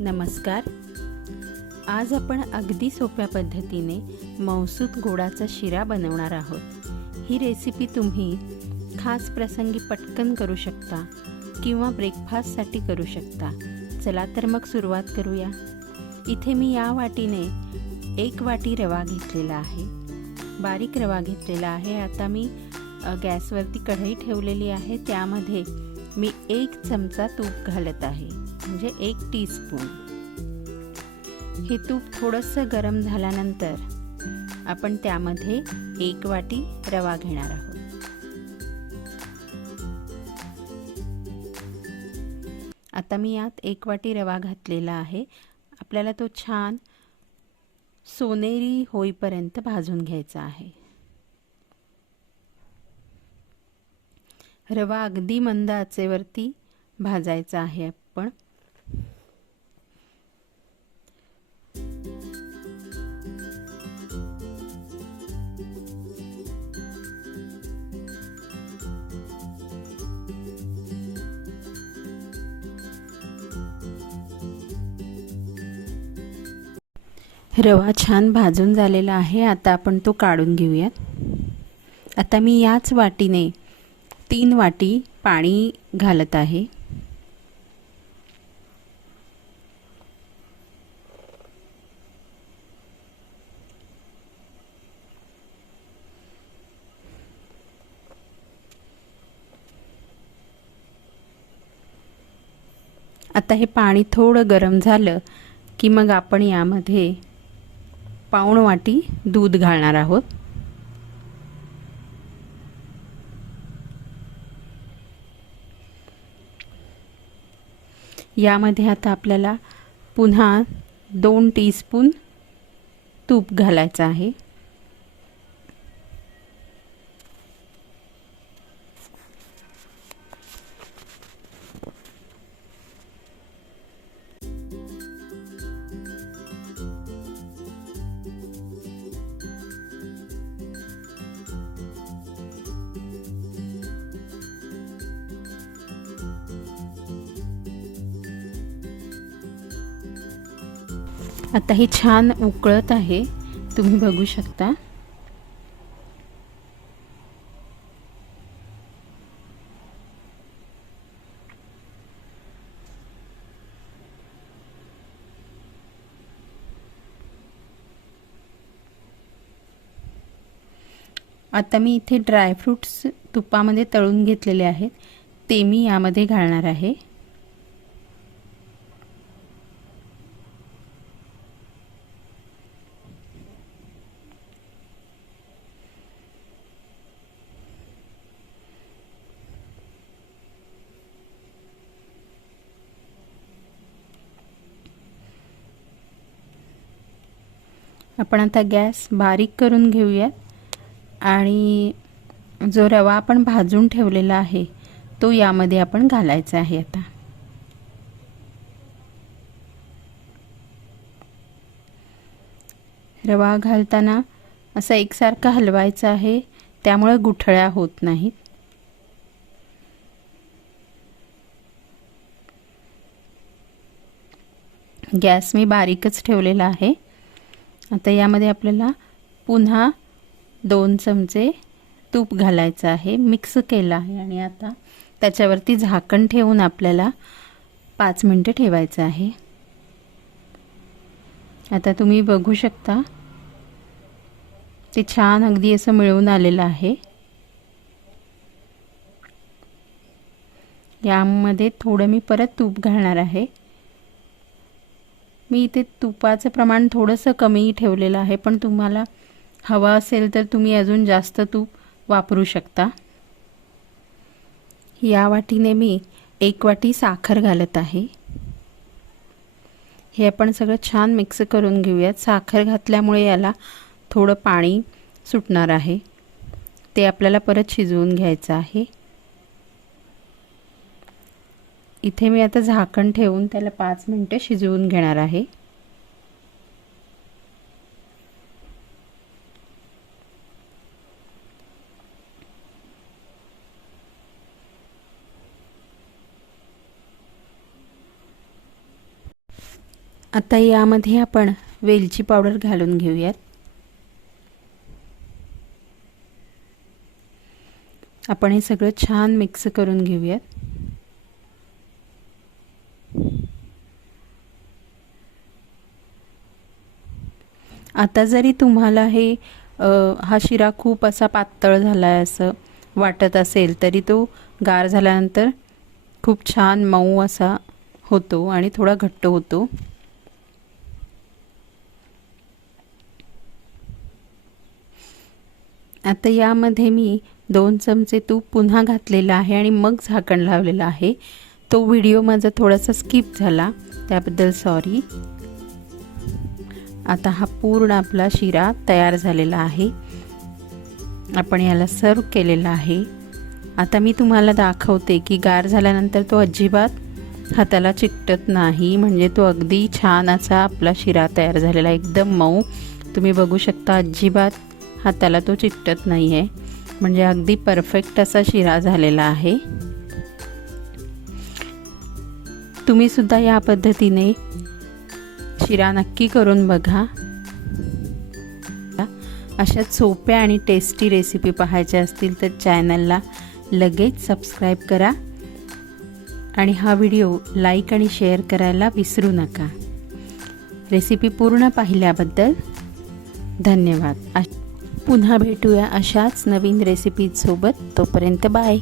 नमस्कार. आज आपण अगदी सोप्या पद्धतीने मौसूद गोडाचा शिरा बनवणार आहोत. ही रेसिपी तुम्ही खास प्रसंगी पटकन करू शकता किंवा ब्रेकफास्टसाठी करू शकता. चला तर मग सुरुवात करूया. इथे मी या वाटीने एक वाटी रवा घेतलेला आहे. बारीक रवा घेतलेला आहे. आता मी गॅसवरती कढई ठेवलेली आहे. त्यामध्ये मी एक चमचा तूप घालत आहे म्हणजे एक टीस्पून हे तूप थोडंसं गरम झाल्यानंतर आपण त्यामध्ये एक वाटी रवा घेणार आहोत. आता मी यात एक वाटी रवा घातलेला आहे. आपल्याला तो छान सोनेरी होईपर्यंत भाजून घ्यायचा आहे. रवा अगदी मंद आचेवरती भाजायचा आहे आपण. रवा छान भाजून झालेला आहे. आता आपण तो काढून घेऊयात. आता मी याच वाटीने तीन वाटी पाणी घालत आहे. आता हे पाणी थोडं गरम झालं की मग आपण यामध्ये पाऊण वाटी दूध घालणार आहोत. यामध्ये आता आपल्याला पुन्हा दोन टीस्पून तूप घालायचं आहे. आता हे छान उकळत आहे. तुम्ही बघू शकता. आता मी इथे ड्रायफ्रूट्स तुपामध्ये तळून घेतलेले आहेत. ते मी यामध्ये घालणार आहे. आपण आता गॅस बारीक करून घेऊयात आणि जो रवा आपण भाजून ठेवलेला आहे तो यामध्ये आपण घालायचा आहे आता. रवा घालताना असा एकसारखं हलवायचा आहे त्यामुळे गुठळ्या होत नाहीत. गॅस मी बारीकच ठेवलेला आहे. आता यामध्ये आपल्याला पुन्हा दोन चमचे तूप घालायचं आहे मिक्स केलं आहे आणि आता त्याच्यावरती झाकण ठेवून आपल्याला पाच मिनटं ठेवायचं आहे. आता तुम्ही बघू शकता ते छान अगदी असं मिळून आलेलं आहे. यामध्ये थोडं मी परत तूप घालणार आहे. मी इथे तुपाचं प्रमाण थोडंसं कमी ठेवलेलं आहे पण तुम्हाला हवा असेल तर तुम्ही अजून जास्त तूप वापरू शकता. या वाटीने मी एक वाटी साखर घालत आहे. हे आपण सगळं छान मिक्स करून घेऊयात. साखर घातल्यामुळे याला थोडं पाणी सुटणार आहे. ते आपल्याला परत शिजवून घ्यायचं आहे. इथे मी आता झाकण ठेवून त्याला पाच मिनटं शिजवून घेणार आहे. आता यामध्ये आपण वेलची पावडर घालून घेऊयात. आपण हे सगळं छान मिक्स करून घेऊयात. आता जरी तुम्हाला हे हा शिरा खूप असा पातळ झाला आहे असं वाटत असेल तरी तो गार झाल्यानंतर खूप छान मऊ असा होतो आणि थोडा घट्ट होतो. आता यामध्ये मी दोन चमचे तूप पुन्हा घातलेलं आहे आणि मग झाकण लावलेलं आहे. तो व्हिडिओ माझा थोडासा स्किप झाला त्याबद्दल सॉरी. आता हा पूर्ण आपला शिरा तयार झालेला आहे. आपण याला सर्व केलेला आहे. आता मी तुम्हाला दाखवते की गार झाल्यानंतर तो अजिबात हाताला चिकटत नाही. म्हणजे तो अगदी छान असा आपला शिरा तयार झालेला एकदम मऊ. तुम्ही बघू शकता अजिबात हाताला तो चिकटत नाही आहे म्हणजे अगदी परफेक्ट असा शिरा झालेला आहे. तुम्हीसुद्धा या पद्धतीने शिरा नक्की करून बघा. अशा सोप्या आणि टेस्टी रेसिपी पाहायच्या असतील तर चॅनलला लगेच सबस्क्राईब करा. आणि हा व्हिडिओ लाईक आणि शेअर करायला विसरू नका. रेसिपी पूर्ण पाहिल्याबद्दल धन्यवाद. पुन्हा भेटूया अशाच नवीन रेसिपीजसोबत तोपर्यंत बाय